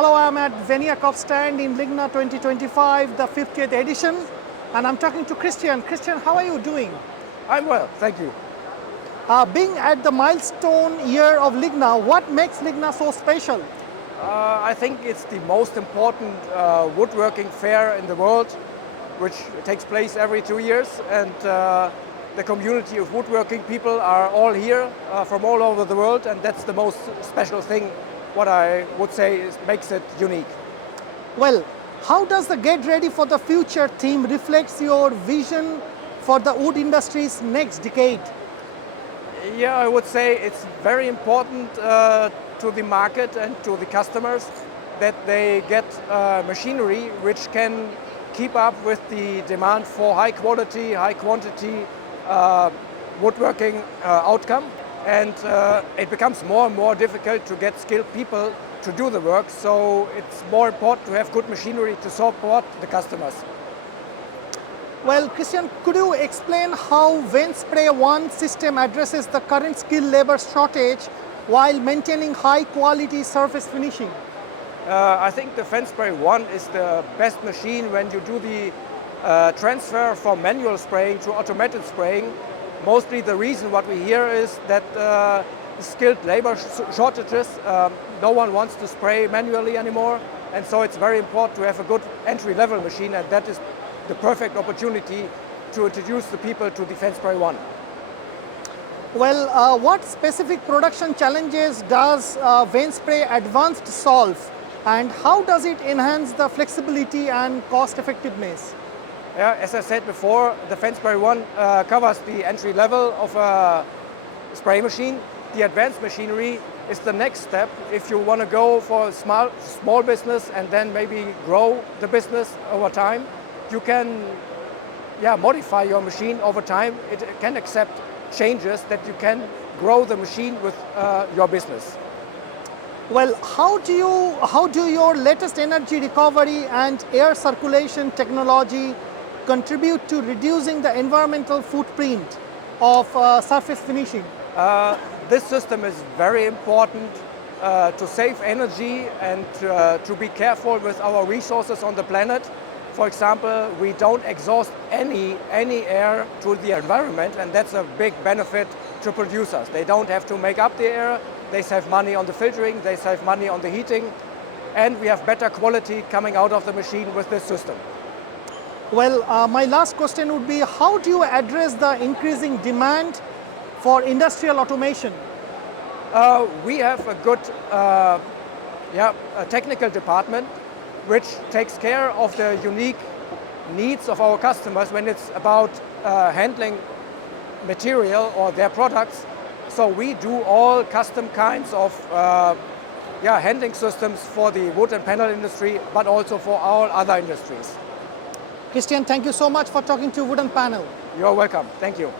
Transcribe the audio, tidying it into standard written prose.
Hello, I'm at Venjakob stand in LIGNA 2025, the 50th edition, and I'm talking to Christian. Christian, how are you doing? I'm well, thank you. Being at the milestone year of LIGNA, what makes LIGNA so special? I think it's the most important woodworking fair in the world, which takes place every 2 years, and the community of woodworking people are all here from all over the world, and that's the most special thing, what I would say makes it unique. Well, how does the Get Ready for the Future theme reflects your vision for the wood industry's next decade? Yeah, I would say it's very important to the market and to the customers that they get machinery which can keep up with the demand for high quality, high quantity woodworking outcome. And it becomes more and more difficult to get skilled people to do the work, so it's more important to have good machinery to support the customers. Well, Christian, could you explain how Ven Spray Advanced system addresses the current skilled labor shortage while maintaining high quality surface finishing? I think the Ven Spray 1 is the best machine when you do the transfer from manual spraying to automated spraying. Mostly the reason what we hear is that skilled labor shortages, no one wants to spray manually anymore, and so it's very important to have a good entry-level machine, and that is the perfect opportunity to introduce the people to the Ven Spray 1. Well, what specific production challenges does Ven Spray Advanced solve, and how does it enhance the flexibility and cost effectiveness? Yeah, as I said before, the Ven Spray 1 covers the entry level of a spray machine. The advanced machinery is the next step if you want to go for a small business and then maybe grow the business over time. You can modify your machine over time. It can accept changes that you can grow the machine with your business. Well, how do your latest energy recovery and air circulation technology contribute to reducing the environmental footprint of surface finishing? This system is very important to save energy and to be careful with our resources on the planet. For example, we don't exhaust any air to the environment, and that's a big benefit to producers. They don't have to make up the air, they save money on the filtering, they save money on the heating, and we have better quality coming out of the machine with this system. Well, my last question would be, how do you address the increasing demand for industrial automation? We have a good technical department which takes care of the unique needs of our customers when it's about handling material or their products. So we do all custom kinds of handling systems for the wood and panel industry, but also for all other industries. Christian, thank you so much for talking to Wood and Panel. You're welcome. Thank you.